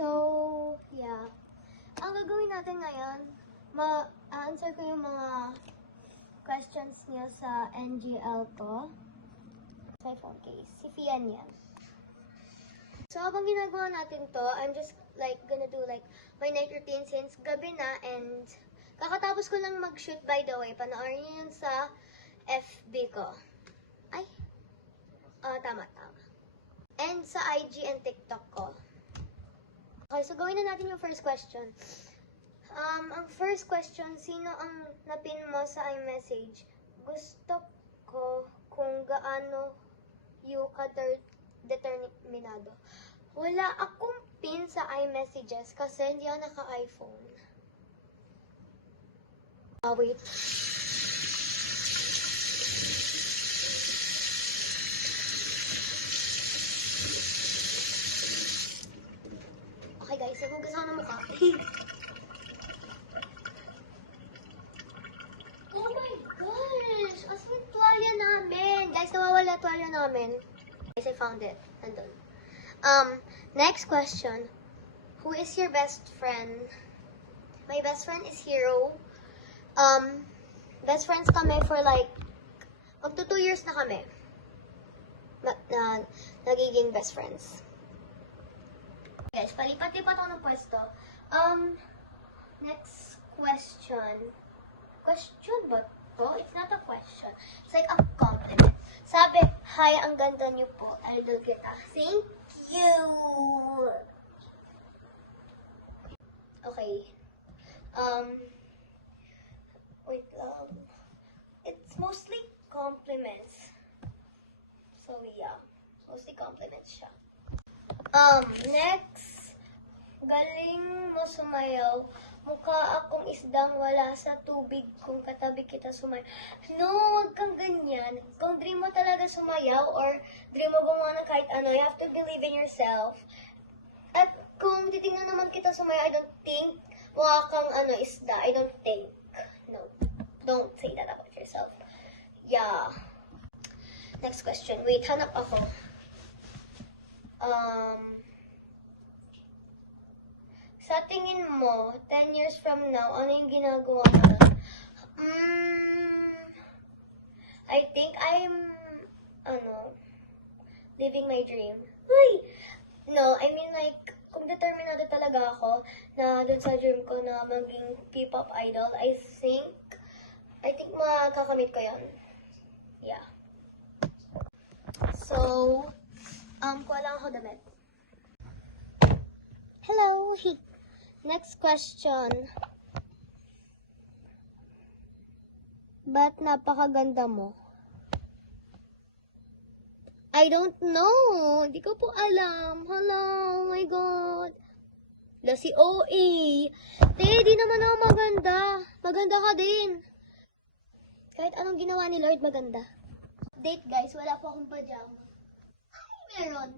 So, yeah. Ang gagawin natin ngayon, ma-answer ko yung mga questions niyo sa NGL to. Sa phone case. Si Fian yan. So, habang ginagawa natin to, I'm just like gonna do like my night routine since gabi na and kakatapos ko lang mag-shoot, by the way. Panoorin niyo yun sa FB ko. Ay! Tama. And sa IG and TikTok ko. Okay, so gawin na natin yung first question. Ang first question, sino ang napin mo sa iMessage? Gusto ko kung gaano yung determinado. Wala akong pin sa iMessages kasi hindi ako naka-iPhone. Wait. Okay guys, nagugas ako ng mukha. Oh my gosh! As in, tuwalya namin. Guys, nawawala tuwalya namin. Guys, I found it. Nandun. Next question. Who is your best friend? My best friend is Hero. Best friends kami for like, magto 2 years na kami. Nagiging best friends. Guys, palipat-lipat ako ng pwesto. Next question. Question ba to? It's not a question. It's like a compliment. Sabi, hi, ang ganda niyo po. Idol kita. Thank you! Okay. Wait, it's mostly compliments. So, yeah. Mostly compliments siya. Next. Galing mo sumayaw. Mukha akong isdang wala sa tubig kung katabi kita sumayaw. No, huwag kang ganyan. Kung dream mo talaga sumayaw or dream mo gumawa ng kahit ano, you have to believe in yourself. At kung titignan naman kita sumayaw, I don't think mukha kang isda. I don't think. No. Don't say that about yourself. Yeah. Next question. Wait, hanap ako. Sa tingin mo, 10 years from now, ano yung ginagawa mo? I think I'm, living my dream. Uy! No, I mean like, kung determinado talaga ako na dun sa dream ko na maging P-pop idol, I think makakamit ko yun. Yeah. So, kuha lang ako damit. Hello! Next question. Ba't napakaganda mo? I don't know. Hindi ko po alam. Hello, oh my God. Si OA. Di naman ako maganda. Maganda ka din. Kahit anong ginawa ni Lord, maganda. Update guys, wala po akong pajama. Ay, meron.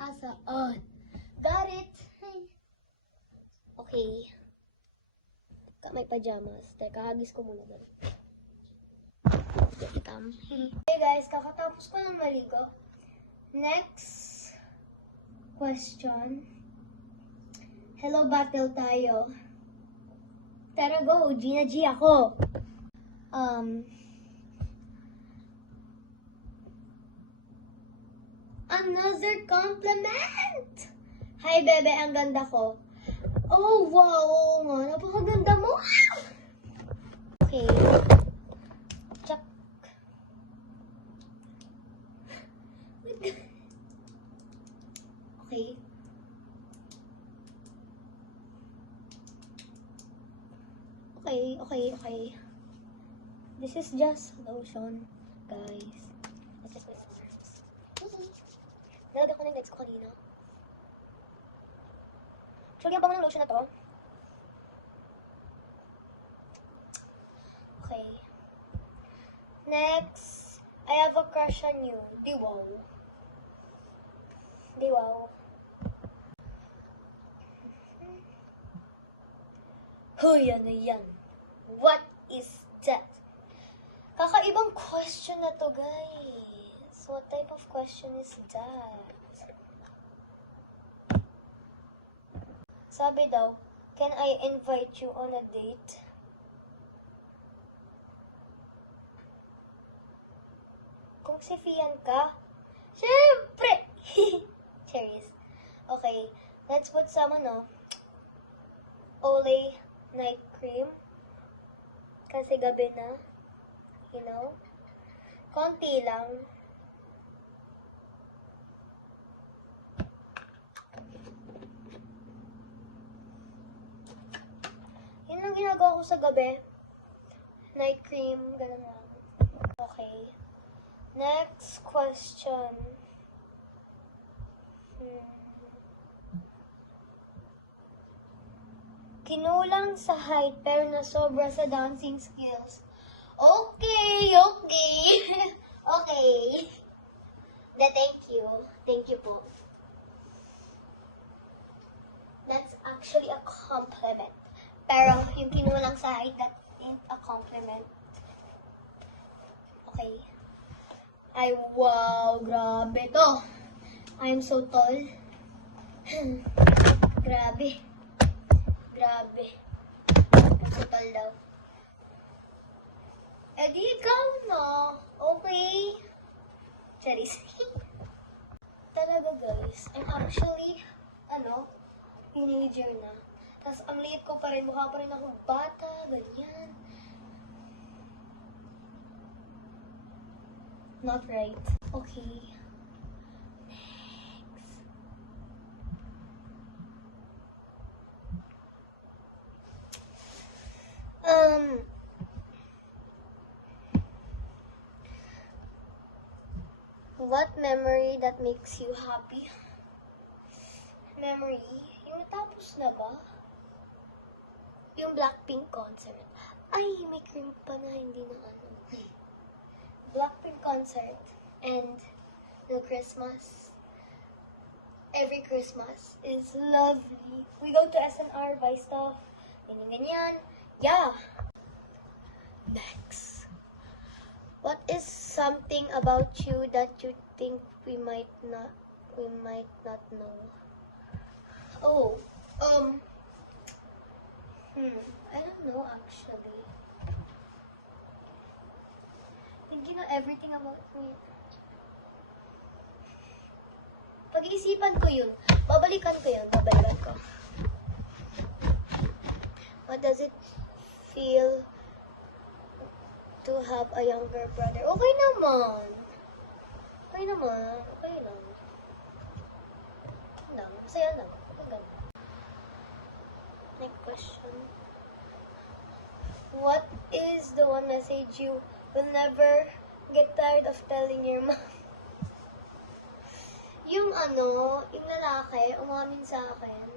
Asa on. Got it. Hey. Okay. May pajamas. Teka, hagis ko muna doon. Hey guys, kakatapos ko ng maligo. Next question. Hello, battle tayo. Tara go, Gina G ako. Another compliment! Hi, bebe, ang ganda ko. Oh, wow, oo nga, napakaganda mo. Okay. Check. Okay. This is just lotion, guys. Let's just wait. Nalagyan ko na yung legs ko kanina. Actually, ang bango ng lotion na to. Okay. Next, I have a crush on you. Diwaw. Hoy, ano yan? What is that? Kakaibang question na to, guys. What type of question is that? Sabi daw, can I invite you on a date? Kung si Fian ka? Siyempre! Cherries. Okay, let's put some, Olay night cream. Kasi gabi na. You know? Konti lang. Yun ang ginagawa ko sa gabi. Night cream, ganun lang. Okay. Next question. Kinulang sa height pero nasobra sa dancing skills. Okay. Okay. Thank you. Thank you po. That's actually a compliment. Pero yung kinulang sa height, that ain't a compliment. Okay. Ay, wow, grabe to. I'm so tall. Grabe. I'm so tall daw. Eh di ikaw na. Okay. Charis. Talaga guys, I'm actually, teenager na. Tapos ang liit ko pa rin, mukha pa rin akong bata, ganyan. Not right. Okay. Next. What memory that makes you happy? Memory? Yung natapos na ba? Yung Blackpink concert. Ay, may cream pa na hindi na Blackpink concert and the Christmas. Every Christmas is lovely. We go to SNR, buy stuff, ganyan. Yeah. Next. What is something about you that you think we might not know? Oh, I don't know actually. Think you know everything about me. Pag-iisipan ko yun. Babalikan ko. What does it feel to have a younger brother? Okay naman. Okay lang. Masaya lang. Next question. What is the one message you will never get tired of telling your mom? Yung lalaki, umamin sa akin,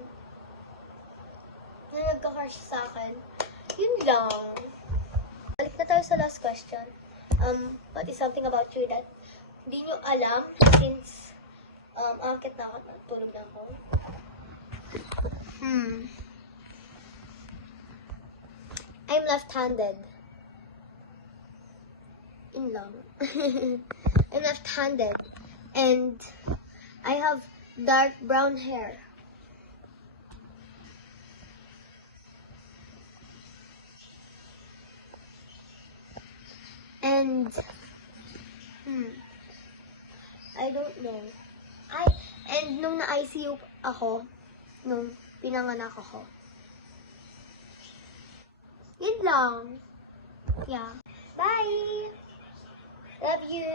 na nagka-crush sa akin, yun lang. Balik na tayo sa last question. What is something about you that hindi nyo alam since angkit na ako, tulog na ako? I'm left-handed. Yun lang. I'm left-handed. And I have dark brown hair. And I don't know. And nung na-ICU ako, nung pinanganak ako. Yun lang. Yeah. Bye! Love you!